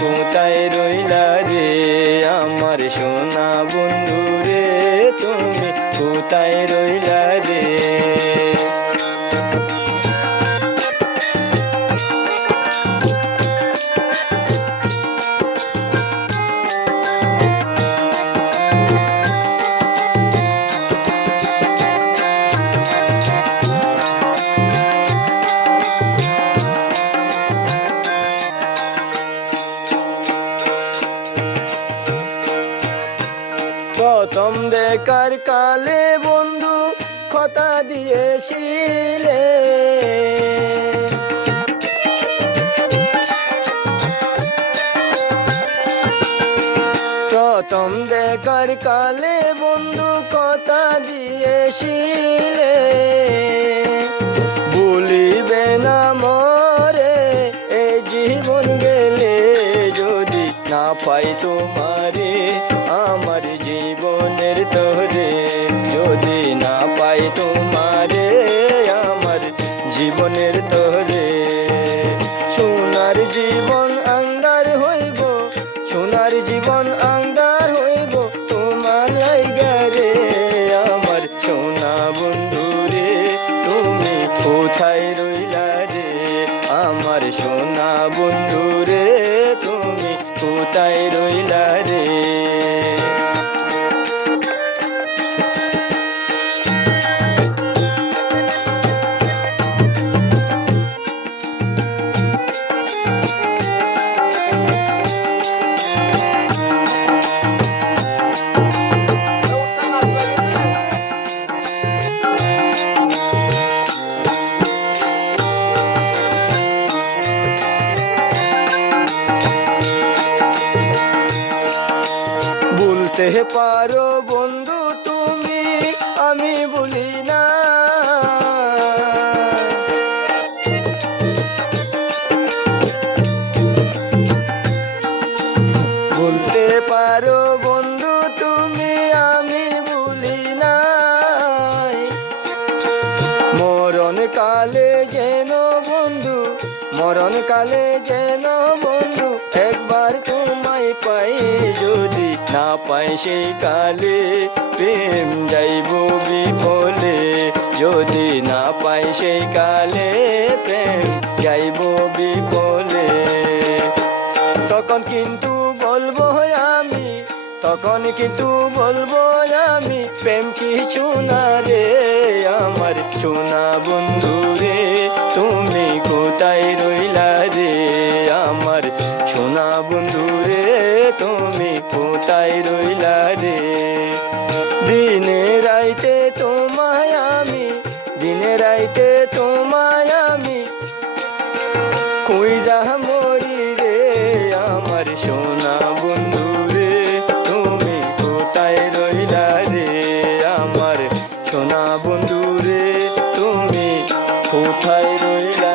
কোথায় রইলা রে আমার সোনা বন্ধু রে তুমি কোথায় রইলা রে। প্রথম দেখার কালে বন্ধু কথা দিয়েছিলে, প্রথম দেখার কালে বন্ধু কথা দিয়েছিলে, ভুলিবে না মরে এই জীবন গেলে যদি না পাই তোমারে আমার জীবনের তোরে, যদি না পাই তোমারে আমার জীবনের তোরে। সোনার জীবন আন্ধার হইব, সোনার জীবন আন্ধার হইব তোমার লাইগা রে আমার সোনা বন্ধু রে তুমি কোথায় রইলা রে আমার সোনা বন্ধু রে তুমি কোথায় রইলা রে। বলতে পারো বন্ধু তুমি আমি বলি না, বলতে পারো বন্ধু তুমি আমি বলি না, মরণ কালে যেন বন্ধু, মরণ কালে যেন বন্ধু একবার তোমায় পাই, যদি না পাই সেই কালে প্রেম যাইব বিফলে, যদি না পাই সেই কালে প্রেম যাইব বিফলে। তখন কিন্তু বলবো আমি, তখন কিন্তু বলবো আমি প্রেম কিছু না রে আমার সোনা বন্ধু রে তুমি কোথায় রইলা রে আমার সোনা বন্ধু রে তুমি কোথায় রইলা রে। দিনে রাইতে তোমায় আমি, দিনে রাইতে তোমায় আমি খুঁজা মরি রে আমার সোনা বন্ধু রে তুমি কোথায় রইলা রে আমার সোনা বন্ধু রে তুমি কোথায় রইলা।